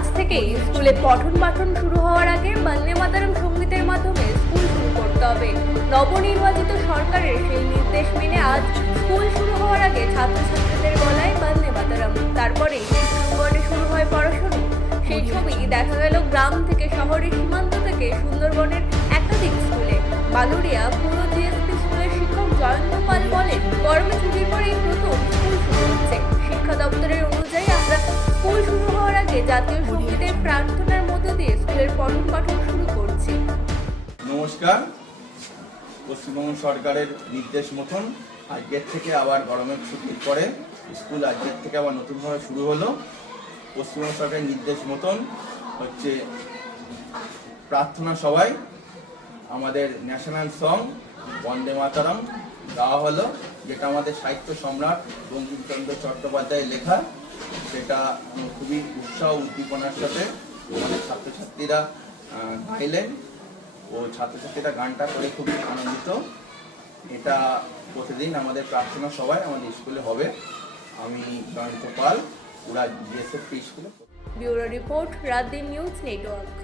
আজ থেকেই স্কুলে পঠন পাঠন শুরু হওয়ার আগে বন্দে মাতরম সঙ্গীতের মাধ্যমে স্কুল শুরু করতে হবে। নবনির্বাচিত সরকারের সেই নির্দেশ মেনে আজ স্কুল শুরু হওয়ার আগে ছাত্রছাত্রীদের গলায় বন্দে মাতরম, তারপরেই সুন্দরবনে শুরু হয় পড়াশোনা। সেই ছবি দেখা গেল গ্রাম থেকে শহরের সীমান্ত থেকে সুন্দরবনের একাধিক স্কুলে। বালুরিয়া পুরো জিএসপি স্কুলের শিক্ষক জয়ন্ত পাল বলেন, গরমে ছুটির পরেই প্রথম স্কুল শুরু হচ্ছে। শিক্ষা দপ্তরের অনুযায়ী আমরা স্কুল শুরু হওয়ার আগে জাতীয় সঙ্গীতের প্রার্থনার মধ্য দিয়ে স্কুলের পঠন পাঠন শুরু করছি। নমস্কার। পশ্চিমবঙ্গ সরকারের নির্দেশ মতন আজকের থেকে আবার গরমের ছুটির পরে স্কুল আজকের থেকে আবার নতুনভাবে শুরু হলো। পশ্চিমবঙ্গ সরকারের নির্দেশ মতন হচ্ছে প্রার্থনা সভায় আমাদের ন্যাশনাল সং বন্দে মাতরম গাওয়া হলো, যেটা আমাদের সাহিত্য সম্রাট বঙ্কিমচন্দ্র চট্টোপাধ্যায়ের লেখা। সেটা খুবই উৎসাহ উদ্দীপনার সাথে আমাদের ছাত্রছাত্রীরা গাইলেন ও ছাত্রছাত্রীরা গানটা করে খুবই আনন্দিত। এটা প্রতিদিন আমাদের প্রার্থনা সভায় আমাদের স্কুলে হবে। আমি জয়ন্ত পাল, পুরা জিএসএফ স্কুলে। ব্যুরো রিপোর্ট, রাত দিন নিউজ নেটওয়ার্ক।